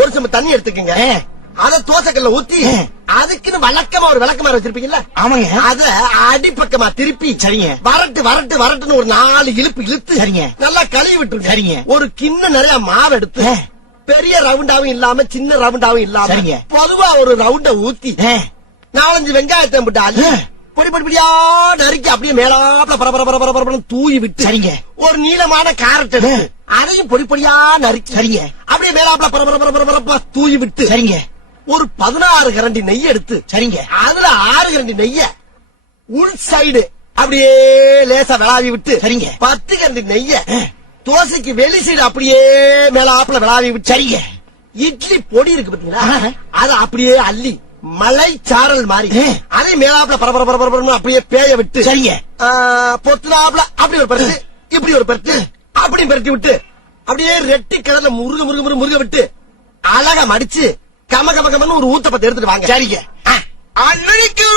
ஒரு சம்பு தண்ணி எடுத்துக்கங்க. அத தோசைக்கல்ல ஊத்தி அதுக்குன்னு வழக்கமா ஒரு விளக்கமாறு வச்சிருப்பீங்கல்ல? ஆமாங்க. அத அடிப்பக்கமா திருப்பி சரிங்க. வரட்டு வரட்டு வரட்டுன்னு ஒரு 4 இழுப்பு இழுத்து சரிங்க. நல்லா கழுவி விட்டுருங்க. சரிங்க. ஒரு கிண்ணம் நிறைய மாவு எடுத்து பெரிய ரவுண்டாவும் இல்லாம சின்ன ரவுண்டாவும் இல்லாம சரிங்க. பொதுவா ஒரு ரவுண்ட ஊத்தி 4-5 வெங்காயத்தை போட்டு அள்ளி பொடி பொடியா நறுக்கி அப்படியே மேலாப்ல பரபரன்னு தூவி விட்டு சரிங்க. ஒரு நீளமான கேரட் எடுத்து அதையும் பொடி பொடியா நறுக்கி சரிங்க. அப்படியே மேலாப்ல பரபரப்பா தூவி விட்டு சரிங்க. ஒரு 16 கரண்டி நெய் எடுத்து சரிங்க. அதுல 6 கரண்டி நெய்ய உள் சைடு அப்படியே லேசா விளாவி விட்டு சரிங்க. 10 கரண்டி நெய்ய தோசைக்கு வெளி சைடு அப்படியே மேலாப்ல விளாவி விட்டு சரிங்க. இட்லி பொடி இருக்கு பாத்தீங்களா, அத அப்படியே அள்ளி மலை சாரல் மாதிரி அதை மேலாப்ல பரபரன்னு அப்படியே பேய விட்டு சரிங்க. பொத்துனாப்ல அப்படி ஒரு பருத்து இப்படி ஒரு பருத்து அப்படி பருத்தி விட்டு அப்படியே ரெட்டி கிழல முருக விட்டு அழகா மடிச்சு கமன்னு ஒரு ஊத்தப்பத்தை எடுத்துட்டு வாங்க. சரிங்க. அன்னைக்கு